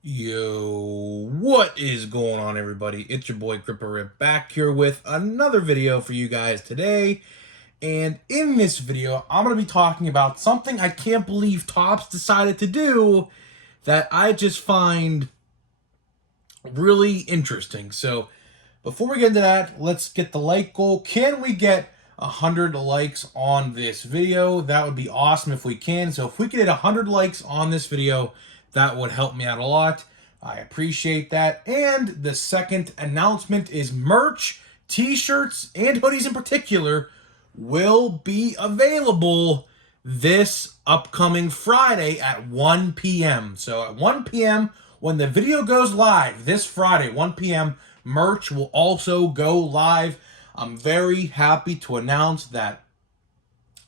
Yo, what is going on, everybody? It's your boy Gripper Rip back here with another video for you guys today. And in this video, I'm going to be talking about something I can't believe Topps decided to do that I just find really interesting. So, before we get into that, let's get the like goal. Can we get 100 likes on this video? That would be awesome if we can. So if we could hit 100 likes on this video, that would help me out a lot. I appreciate that. And the second announcement is merch, t-shirts, and hoodies in particular will be available this upcoming Friday at 1 p.m. So at 1 p.m., when the video goes live this Friday, 1 p.m., merch will also go live. I'm very happy to announce that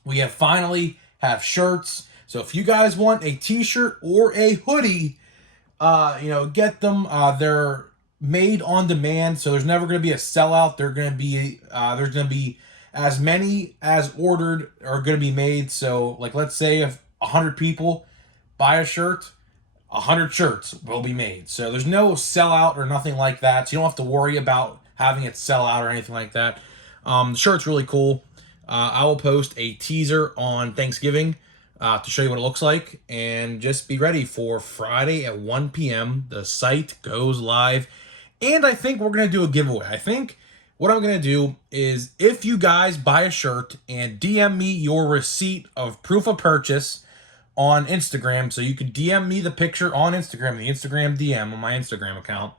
we have finally have shirts. So if you guys want a t-shirt or a hoodie, get them. They're made on demand, so there's never going to be a sellout. There's going to be as many as ordered are going to be made. So, like, let's say if 100 people buy a shirt, 100 shirts will be made. So there's no sellout or nothing like that. So you don't have to worry about having it sell out or anything like that. The shirt's really cool. I will post a teaser on Thanksgiving to show you what it looks like. And just be ready for Friday at 1 p.m. The site goes live. And I think we're going to do a giveaway. I think what I'm going to do is if you guys buy a shirt and DM me your receipt of proof of purchase on Instagram, so you can DM me the picture on Instagram, the Instagram DM on my Instagram account.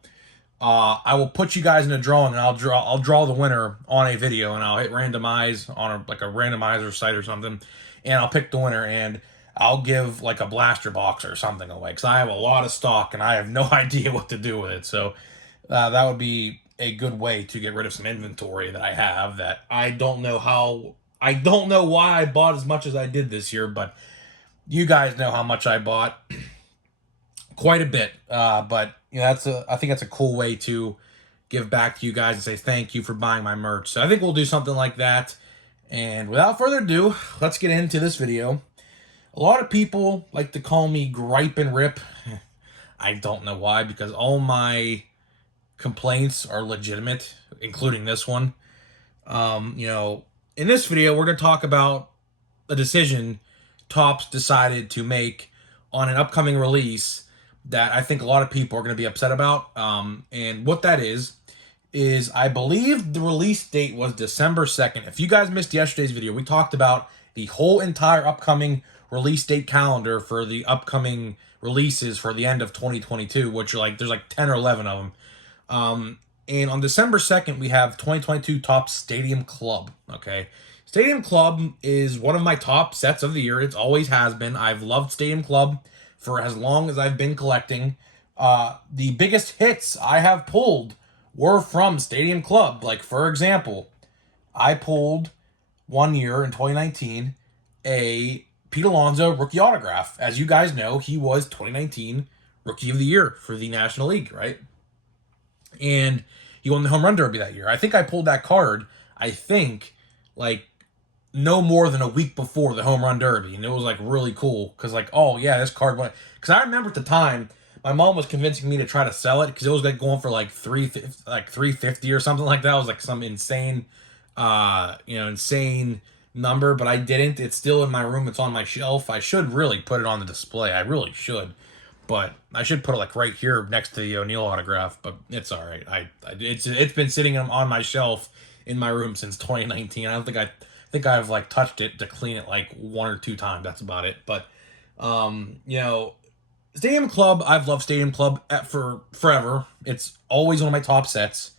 I will put you guys in a drawing, and I'll draw the winner on a video, and I'll hit randomize on a randomizer site or something, and I'll pick the winner, and I'll give like a blaster box or something away because I have a lot of stock and I have no idea what to do with it. So that would be a good way to get rid of some inventory that I have that I don't know why I bought as much as I did this year, but you guys know how much I bought, quite a bit. But I think that's a cool way to give back to you guys and say thank you for buying my merch. So I think we'll do something like that. And without further ado, let's get into this video. A lot of people like to call me Gripe and Rip. I don't know why, because all my complaints are legitimate, including this one. In this video, we're going to talk about a decision Topps decided to make on an upcoming release that I think a lot of people are going to be upset about. And what that is I believe the release date was December 2nd. If you guys missed yesterday's video, we talked about the whole entire upcoming release date calendar for the upcoming releases for the end of 2022, which there's like 10 or 11 of them. And on December 2nd, we have 2022 Topps Stadium Club, okay? Stadium Club is one of my top sets of the year. It always has been. I've loved Stadium Club for as long as I've been collecting. The biggest hits I have pulled were from Stadium Club. Like, for example, I pulled one year in 2019 a Pete Alonso rookie autograph. As you guys know, he was 2019 Rookie of the Year for the National League, right? And he won the Home Run Derby that year. I think I pulled that card, no more than a week before the Home Run Derby. And it was, really cool. Because, oh, yeah, this card went... Because I remember at the time, my mom was convincing me to try to sell it. Because it was, going for, $350 or something like that. It was, some insane, insane number. But I didn't. It's still in my room. It's on my shelf. I should really put it on the display. I really should. But I should put it right here next to the O'Neill autograph. But it's all right. It's been sitting on my shelf in my room since 2019. I think I've touched it to clean it one or two times. That's about it. But Stadium Club. I've loved Stadium Club for forever. It's always one of my top sets.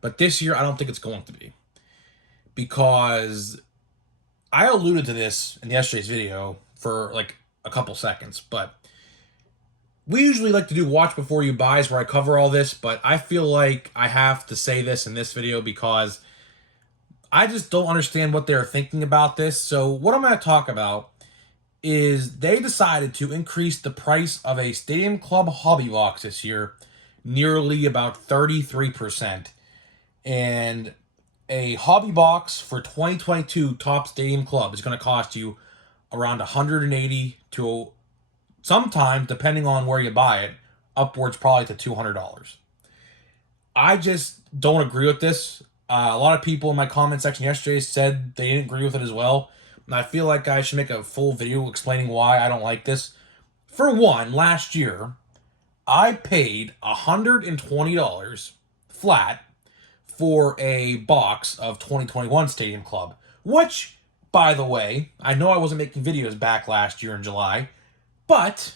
But this year, I don't think it's going to be, because I alluded to this in yesterday's video for a couple seconds, but we usually like to do watch before you buys where I cover all this, but I feel like I have to say this in this video because I just don't understand what they're thinking about this. So what I'm going to talk about is they decided to increase the price of a Stadium Club hobby box this year nearly about 33%. And a hobby box for 2022 Topps Stadium Club is going to cost you around $180 to, sometimes, depending on where you buy it, upwards probably to $200. I just don't agree with this. A lot of people in my comment section yesterday said they didn't agree with it as well. And I feel like I should make a full video explaining why I don't like this. For one, last year, I paid $120 flat for a box of 2021 Stadium Club, which, by the way, I know I wasn't making videos back last year in July, but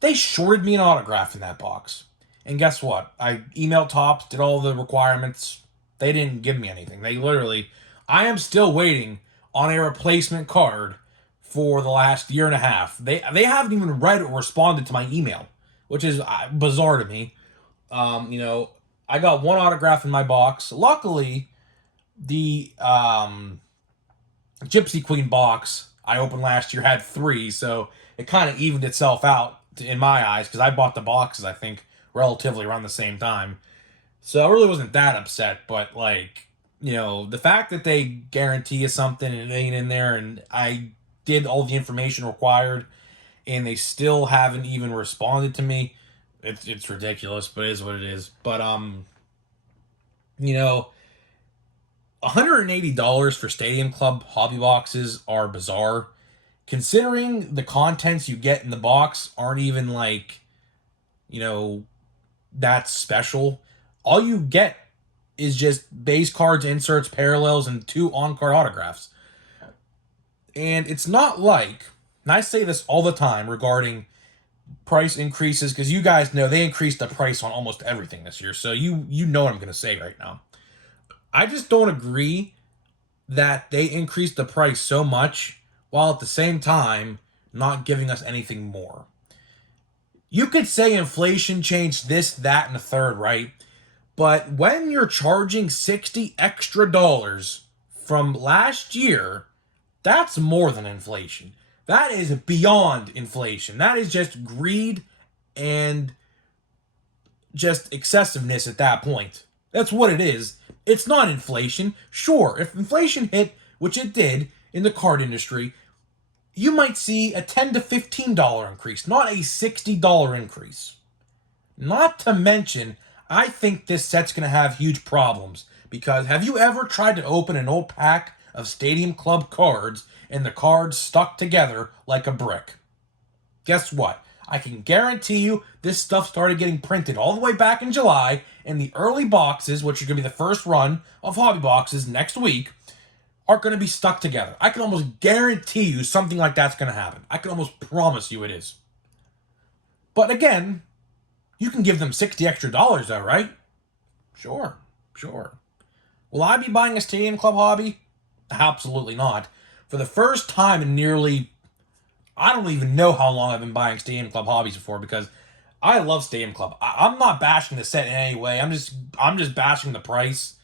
they shorted me an autograph in that box. And guess what? I emailed Topps, did all the requirements. They didn't give me anything. I am still waiting on a replacement card for the last year and a half. They haven't even read or responded to my email, which is bizarre to me. I got one autograph in my box. Luckily, the Gypsy Queen box I opened last year had 3, so it kind of evened itself out in my eyes because I bought the boxes, I think, relatively around the same time. So I really wasn't that upset, but the fact that they guarantee you something and it ain't in there, and I did all the information required and they still haven't even responded to me, it's ridiculous, but it is what it is. But $180 for Stadium Club hobby boxes are bizarre, considering the contents you get in the box aren't even that special. All you get is just base cards, inserts, parallels, and 2 on-card autographs. And it's not like, and I say this all the time regarding price increases, because you guys know they increased the price on almost everything this year, so you know what I'm going to say right now. I just don't agree that they increased the price so much while at the same time not giving us anything more. You could say inflation changed this, that, and the third, right? But when you're charging $60 extra from last year, that's more than inflation. That is beyond inflation. That is just greed and just excessiveness at that point. That's what it is. It's not inflation. Sure, if inflation hit, which it did in the card industry, you might see a $10 to $15 increase, not a $60 increase. Not to mention, I think this set's going to have huge problems, because have you ever tried to open an old pack of Stadium Club cards and the cards stuck together like a brick? Guess what? I can guarantee you this stuff started getting printed all the way back in July, and the early boxes, which are going to be the first run of hobby boxes next week, are going to be stuck together. I can almost guarantee you something like that's going to happen. I can almost promise you it is. But again, you can give them $60 extra though, right? Sure. Will I be buying a Stadium Club hobby? Absolutely not. For the first time in nearly, I don't even know how long I've been buying Stadium Club hobbies before, because I love Stadium Club. I'm not bashing the set in any way. I'm just bashing the price.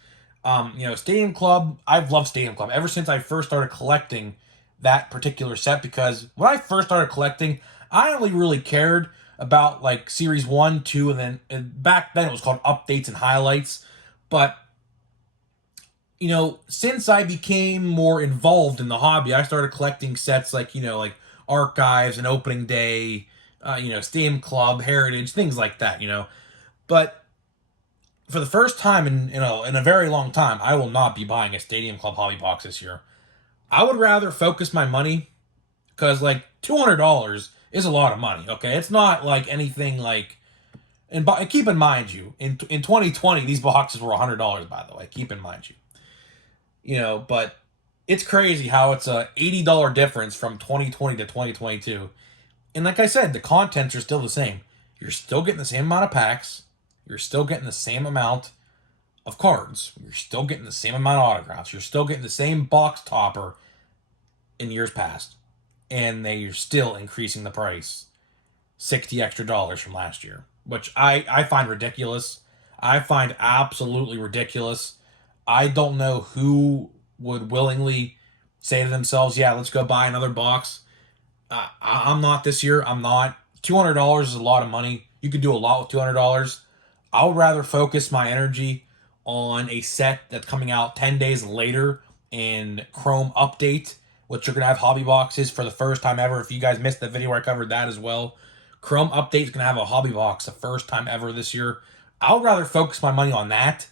Stadium Club, I've loved Stadium Club ever since I first started collecting that particular set, because when I first started collecting, I only really cared about series 1, 2, and back then it was called updates and highlights. But since I became more involved in the hobby, I started collecting sets like Archives and Opening Day, Stadium Club, Heritage, things like that, But for the first time in a very long time, I will not be buying a Stadium Club hobby box this year. I would rather focus my money, because $200 is a lot of money, okay? It's not anything and keep in mind in 2020, these boxes were $100, by the way, keep in mind but it's crazy how it's a $80 difference from 2020 to 2022. And like I said, the contents are still the same. You're still getting the same amount of packs. You're still getting the same amount of cards. You're still getting the same amount of autographs. You're still getting the same box topper in years past. And they're still increasing the price $60 extra from last year, which I find ridiculous. I find absolutely ridiculous. I don't know who would willingly say to themselves, yeah, let's go buy another box. I'm not this year. I'm not. $200 is a lot of money. You could do a lot with $200. I would rather focus my energy on a set that's coming out 10 days later in Chrome Update, which you're going to have hobby boxes for the first time ever. If you guys missed the video where I covered that as well, Chrome Update is going to have a hobby box the first time ever this year. I would rather focus my money on that.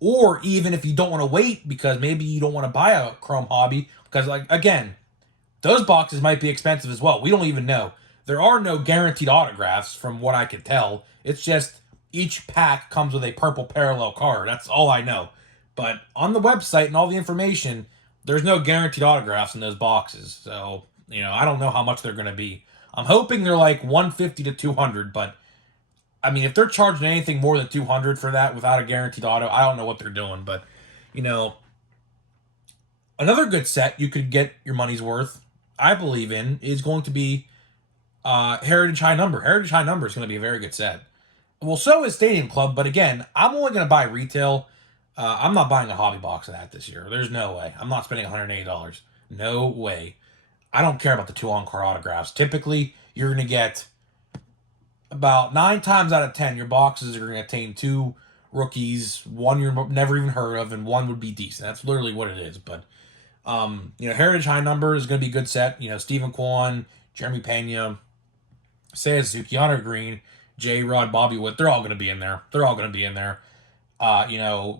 Or even if you don't want to wait because maybe you don't want to buy a Chrome hobby, because like again, those boxes might be expensive as well. We don't even know. There are no guaranteed autographs from what I could tell. It's just each pack comes with a purple parallel card. That's all I know. But on the website and all the information, there's no guaranteed autographs in those boxes. So, I don't know how much they're going to be. I'm hoping they're like 150 to 200, but I mean, if they're charging anything more than 200 for that without a guaranteed auto, I don't know what they're doing. But, another good set you could get your money's worth, I believe in, is going to be Heritage High Number. Heritage High Number is going to be a very good set. Well, so is Stadium Club, but again, I'm only going to buy retail. I'm not buying a hobby box of that this year. There's no way. I'm not spending $180. No way. I don't care about the 2 on-card autographs. Typically, you're going to get about 9 times out of 10, your boxes are going to contain 2 rookies, 1 you're never even heard of, and 1 would be decent. That's literally what it is. But, Heritage High Number is going to be a good set. Stephen Kwan, Jeremy Pena, Seiya Suzuki, Hunter Green, J-Rod, Bobby Witt, they're all going to be in there.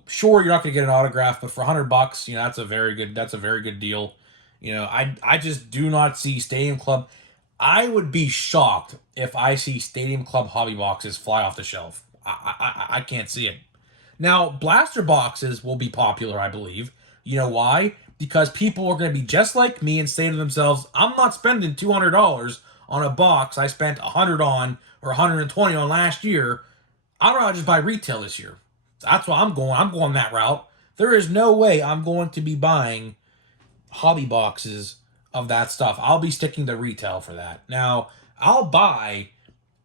Sure, you're not going to get an autograph, but for $100, that's a very good deal. I just do not see Stadium Club. I would be shocked if I see Stadium Club hobby boxes fly off the shelf. I can't see it. Now, blaster boxes will be popular, I believe. You know why? Because people are going to be just like me and say to themselves, I'm not spending $200 on a box I spent $100 on or $120 on last year. I'd rather just buy retail this year. That's why I'm going. I'm going that route. There is no way I'm going to be buying hobby boxes of that stuff. I'll be sticking to retail for that. Now, I'll buy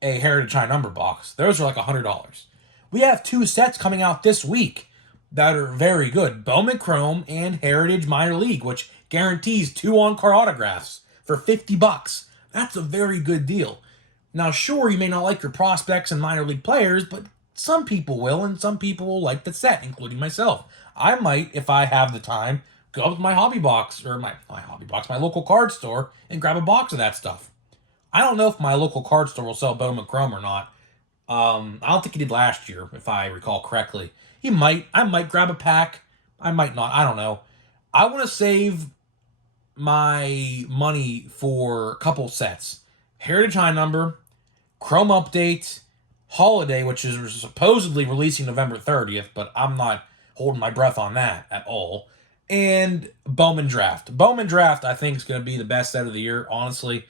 a Heritage High Number box. Those are like $100. We have 2 sets coming out this week that are very good. Bowman Chrome and Heritage Minor League, which guarantees 2 on-card autographs for $50. That's a very good deal. Now, sure, you may not like your prospects and minor league players, but some people will, and some people will like the set, including myself. I might, if I have the time, go up to my hobby box, or my local card store, and grab a box of that stuff. I don't know if my local card store will sell Bowman Chrome or not. I don't think he did last year, if I recall correctly. He might. I might grab a pack. I might not. I don't know. I want to save my money for a couple sets. Heritage High Number, Chrome Update, Holiday, which is supposedly releasing November 30th, but I'm not holding my breath on that at all. And Bowman Draft. Bowman Draft, I think, is going to be the best set of the year, honestly.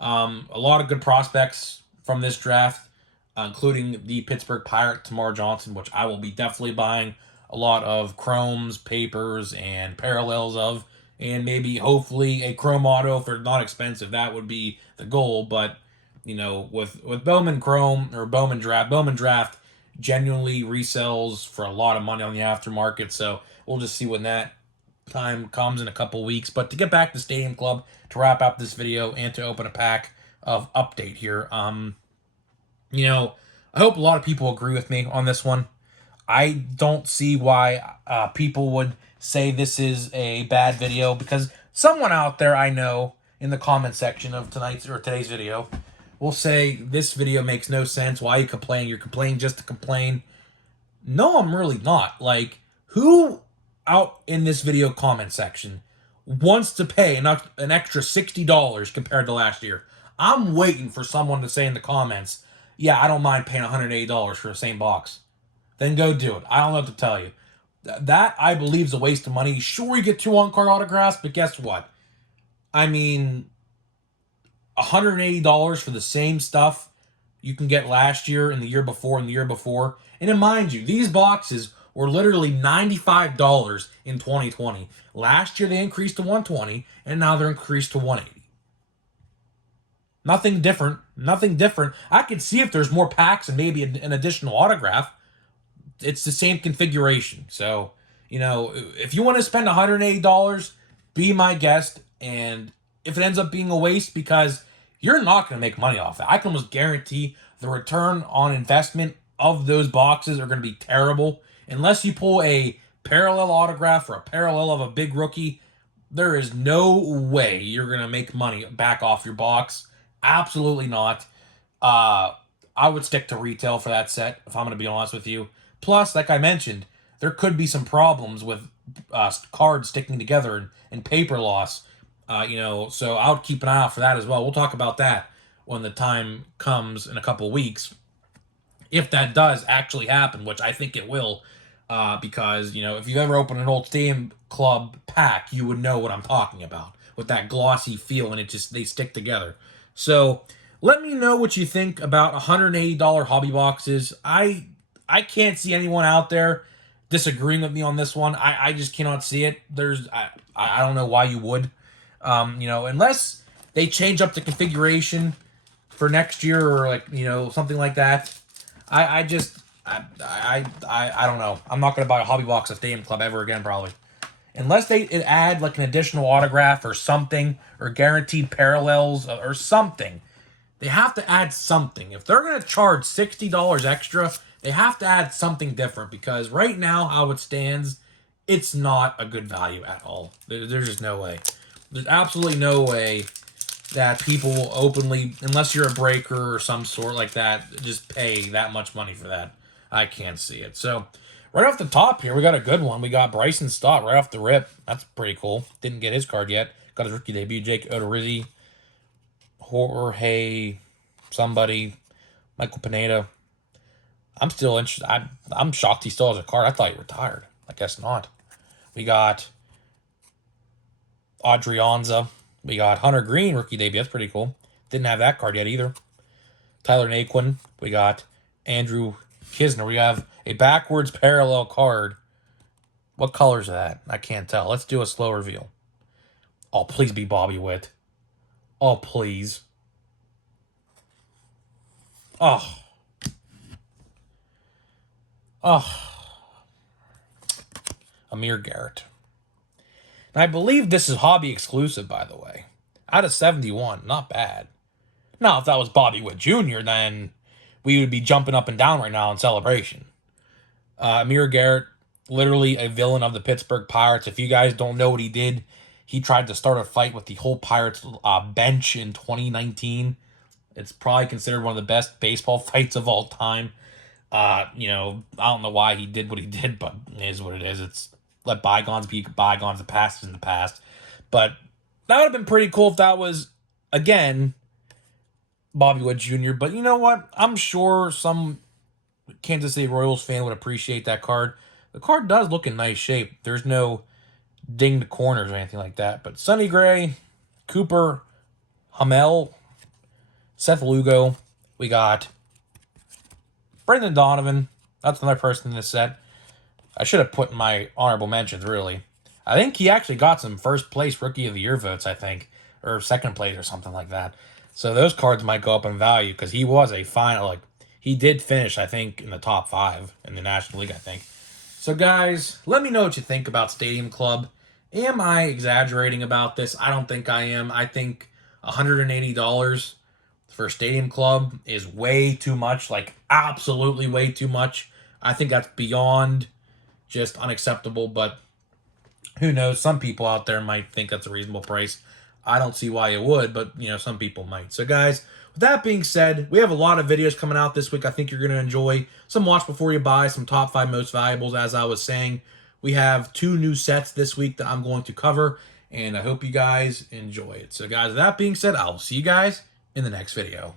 A lot of good prospects from this draft, including the Pittsburgh Pirate, Tamar Johnson, which I will be definitely buying a lot of chromes, papers, and parallels of. And maybe, hopefully, a chrome auto if they're not expensive. That would be the goal. But, with Bowman Chrome or Bowman Draft genuinely resells for a lot of money on the aftermarket. So we'll just see when that time comes in a couple weeks. But to get back to Stadium Club, to wrap up this video and to open a pack of update here, I hope a lot of people agree with me on this one. I don't see why people would say this is a bad video, because someone out there I know in the comment section of today's video will say this video makes no sense. Why are you complaining? You're complaining just to complain. No, I'm really not. Like, who out in this video comment section wants to pay an extra $60 compared to last year? I'm waiting for someone to say in the comments, yeah, I don't mind paying $180 for the same box. Then go do it. I don't know what to tell you. That, I believe, is a waste of money. Sure, you get 2 on-card autographs, but guess what? I mean, $180 for the same stuff you can get last year and the year before and the year before. And then, mind you, these boxes were literally $95 in 2020. Last year, they increased to $120, and now they're increased to $180. Nothing different. Nothing different. I could see if there's more packs and maybe an additional autograph. It's the same configuration. So, if you want to spend $180, be my guest. And if it ends up being a waste, because you're not going to make money off it, I can almost guarantee the return on investment of those boxes are going to be terrible. Unless you pull a parallel autograph or a parallel of a big rookie, there is no way you're going to make money back off your box. Absolutely not. I would stick to retail for that set, if I'm going to be honest with you. Plus, like I mentioned, there could be some problems with cards sticking together and paper loss. So I would keep an eye out for that as well. We'll talk about that when the time comes in a couple of weeks, if that does actually happen, which I think it will. Because, if you ever open an old Stadium Club pack, you would know what I'm talking about with that glossy feel, and they stick together. So let me know what you think about $180 hobby boxes. I can't see anyone out there disagreeing with me on this one. I just cannot see it. I don't know why you would. Unless they change up the configuration for next year or something like that. I don't know. I'm not gonna buy a hobby box at Stadium Club ever again, probably, unless they add like an additional autograph or something, or guaranteed parallels or something. They have to add something. If they're gonna charge $60 extra, they have to add something different, because right now, how it stands, it's not a good value at all. There's just no way. There's absolutely no way that people will openly, unless you're a breaker or some sort like that, just pay that much money for that. I can't see it. So, right off the top here, we got a good one. We got Bryson Stott right off the rip. That's pretty cool. Didn't get his card yet. Got his rookie debut. Jake Odorizzi, Jorge, somebody, Michael Pineda. I'm still interested. I'm shocked he still has a card. I thought he retired. I guess not. We got Adrianza. We got Hunter Green, rookie debut. That's pretty cool. Didn't have that card yet either. Tyler Naquin. We got Andrew Kisner. We have a backwards parallel card. What color is that? I can't tell. Let's do a slow reveal. Oh, please be Bobby Witt. Oh, please. Oh. Amir Garrett. And I believe this is hobby exclusive, by the way. Out of 71. Not bad. Now, if that was Bobby Witt Jr., then we would be jumping up and down right now in celebration. Amir Garrett, literally a villain of the Pittsburgh Pirates. If you guys don't know what he did, he tried to start a fight with the whole Pirates bench in 2019. It's probably considered one of the best baseball fights of all time. I don't know why he did what he did, but it is what it is. It's let bygones be bygones. The past is in the past. But that would have been pretty cool if that was, again, Bobby Witt Jr. But you know what? I'm sure some Kansas City Royals fan would appreciate that card. The card does look in nice shape. There's no dinged corners or anything like that. But Sonny Gray, Cooper, Hamel, Seth Lugo. We got Brendan Donovan. That's another person in this set. I should have put in my honorable mentions, really. I think he actually got some first place Rookie of the Year votes, I think. Or second place or something like that. So those cards might go up in value, because he was a final, he did finish, I think, in the top 5 in the National League, I think. So guys, let me know what you think about Stadium Club. Am I exaggerating about this? I don't think I am. I think $180 for Stadium Club is way too much, absolutely way too much. I think that's beyond just unacceptable, but who knows? Some people out there might think that's a reasonable price. I don't see why it would, but, some people might. So, guys, with that being said, we have a lot of videos coming out this week I think you're going to enjoy. Some watch before you buy, some top 5 most valuables, as I was saying. We have 2 new sets this week that I'm going to cover, and I hope you guys enjoy it. So, guys, with that being said, I'll see you guys in the next video.